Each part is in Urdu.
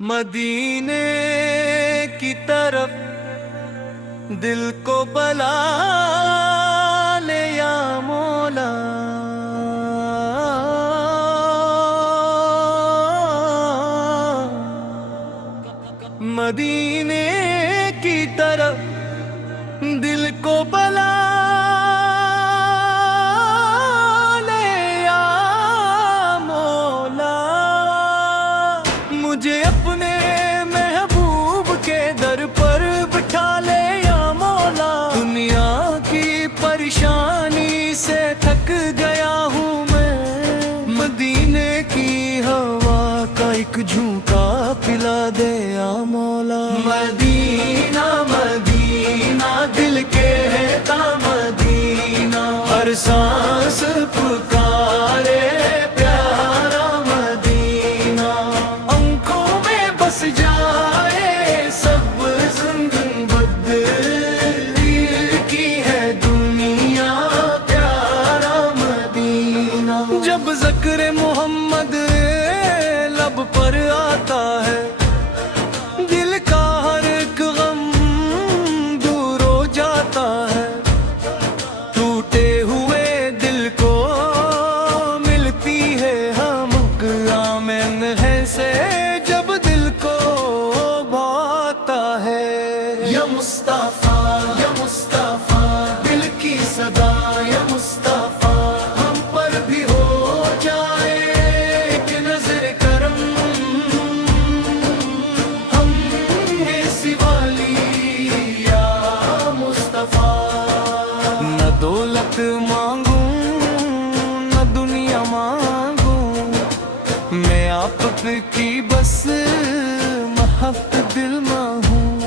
مدینے کی طرف دل کو بلا لے یا مولا، مدینے کی طرف دل کو بلا لے یا مولا، مجھے اپنے محبوب کے در پر بٹھا لے یا مولا، دنیا کی پریشانی سے تھک گیا ہوں میں، مدینے کی ہوا کا ایک جھونکا پلا دے یا مولا، مدینہ مدینہ دل کہتا مدینہ، ہر سانس پکارے پیارا مدینہ، آنکھوں میں بس جائے سب زندگی کی ہے دنیا، پیارا مدینہ، جب ذکر محمد لب پر آتا ہے دل کا ہر ایک غم دور ہو جاتا ہے، ٹوٹے ہوئے دل کو ملتی ہے ہم آمین ہے سے جب دل کو بھاتا ہے، یا مصطفیٰ یا مصطفیٰ دل کی صدا، یا مصطفیٰ ہم پر بھی ہو جائے ایک نظر کرم، ہم ایسی والی یا مصطفیٰ، نہ دولت مانگوں نہ دنیا مانگوں، میں آپ کی بس محبت دل میں ہوں،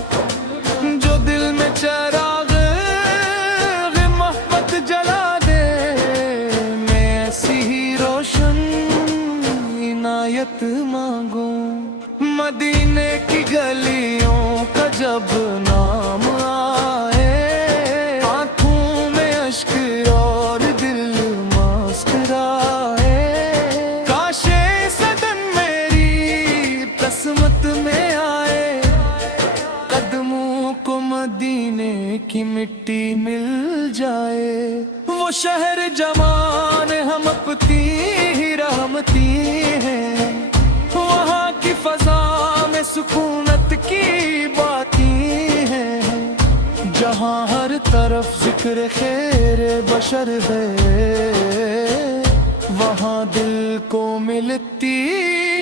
جو دل میں چراغ محبت جلا دے، میں ایسی ہی روشن عنایت مانگوں، مدینے کی گلیوں کا جب نام آئے، آنکھوں میں اشک اور دل مسکرائے، کاش صدن میری قسمت میں آئے، قدموں کو مدینے کی مٹی مل جائے، وہ شہر جوان ہم اپنی ہی رحمتی ہیں، وہاں کی فضا میں سکونت کی باتیں ہیں، جہاں ہر طرف ذکر خیر بشر ہے، وہاں دل کو ملتی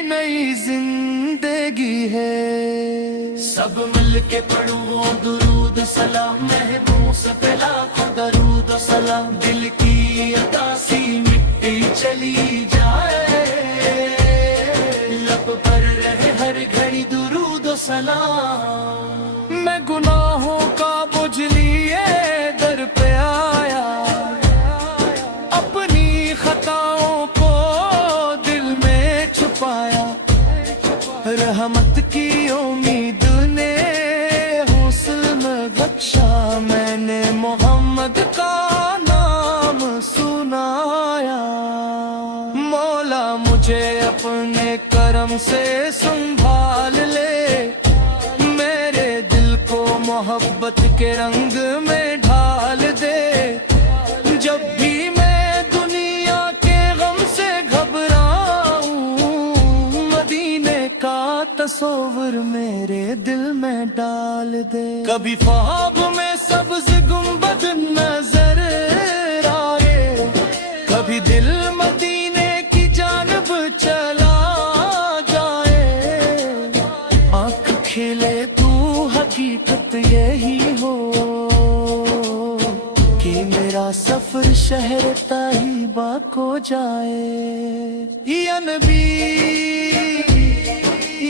نئی زندگی ہے، سب مل کے پڑھو درود سلام، محبوب پہ لاکھوں درود و سلام، دل کی عطاسی مٹی چلی جائے، لب پر رہے ہر گھڑی درود و سلام، میں گناہوں کا بوجھ لیے در پہ آیا، اپنی خطاؤں کو دل میں چھپایا، رحمت کی امید نے حوصل میں بخشا، میں نے محمد کا نام سنایا، مولا مجھے اپنے کرم سے سنبھال لے، میرے دل کو محبت کے رنگ میں ڈھال دے، جب بھی میں دنیا کے غم سے گھبراؤں، مدینے کا تصور میرے دل میں ڈال دے، کبھی خواب میں سبز گنبد نظر آئے، کبھی دل مدینے کی جانب چلا جائے، آنکھ کھلے تو حقیقت یہی ہو کہ میرا سفر شہر طیبہ کو جائے، یا نبی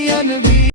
یا نبی